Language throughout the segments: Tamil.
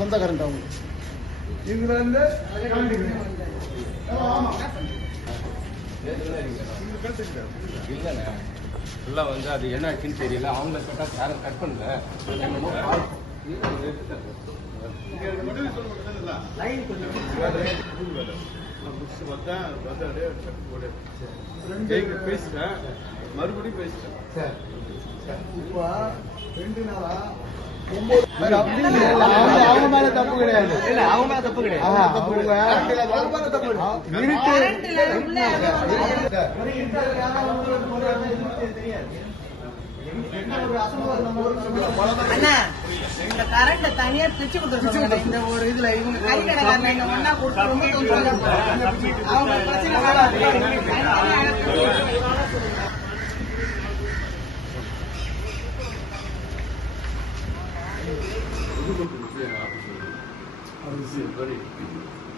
சொந்த கரண்ட் அவங்க இதுல இருந்து இல்லைண்ணே எல்லாம் வந்து அது என்ன ஆச்சுன்னு தெரியல. அவங்கள கேட்டால் யாரும் கட் பண்ணல. பேசிட்டேன், மறுபடியும் பேசிட்டேன். இப்போ 2 நாளா அவங்க மேல தப்பு கிடையாது. அவங்க மேல தப்பு கிடையாது. அண்ணா இந்த கரண்ட தனியா பிரிச்சு கொடுத்துருக்காங்க. இந்த ஒரு இதுல இவங்க கை கடைக்காரங்க இங்க ஒன்னா கொடுத்து ரொம்ப அவங்க பிரச்சனை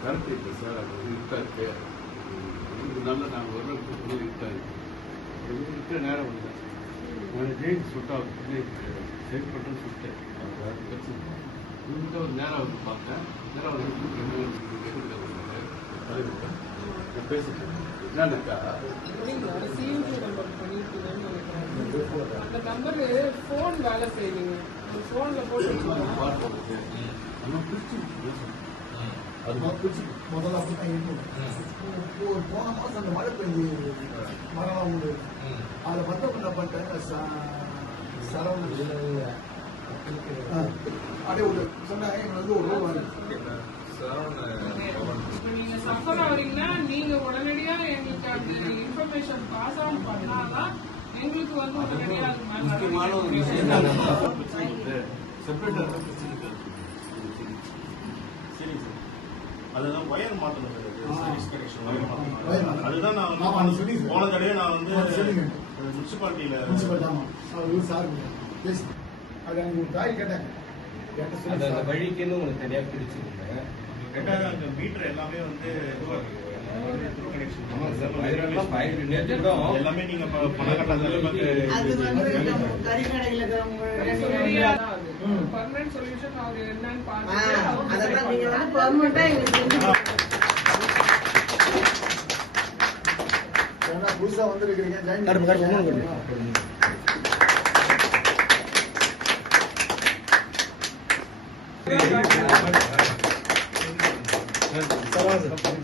கருத்து இல்லை சார். அது இருக்காது. நல்ல நாங்கள் ஒரு இருக்காது. இருக்கிற நேரம் இல்லை. நான் ஜெயின் சுட்டா செயல்பட்டுன்னு சொல்லிட்டேன். அது பிரச்சனை இந்த ஒரு நேரம் வந்து பார்த்தேன். நேரம் வந்து நான் பேசிட்டேன். என்னக்கா அந்த நம்பரு போன் வேலை செய்யுங்க. போன்ல போட்டு முதல்ல போன மாசம் அந்த மழை பெஞ்சு மரம் அதை பத்த பண்ண பண்ணிட்டேன். அப்படியே ஒரு சொன்னாங்க எங்களுக்கு வந்து ஒரு ரூபா நீங்க சஃபர் ஆகுறீங்கன்னா நீங்க உடனடியா எங்களுக்கு அந்த இன்ஃபர்மேஷன் பாஸ் ஆன் பண்ணாதான் எங்களுக்கு வந்து உடனடியா அது முக்கியமான ஒரு விஷயம் செப்பரேட்டர் அதுதான் ஒயர் மாற்றணும். அதுதான் நான் வந்து போன தடவை நான் வந்து முனிசிபாலிட்டியில தாய் கேட்டாங்க. அந்த வழிக்குன்னு உங்களுக்கு தனியாக பிடிச்சிருக்கேன். ரெண்டாவது அந்த மீட்டர் எல்லாமே வந்து எல்லாமே நீங்க பணம் கட்டாத கறிக்கடையில பர்மனன்ட் சொல்யூஷன் அவர் என்னன்னு அதெல்லாம் நீங்க வந்து பர்மனண்டா எங்களுக்கு புதுசா வந்துருக்கீங்க.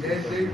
ஜெய்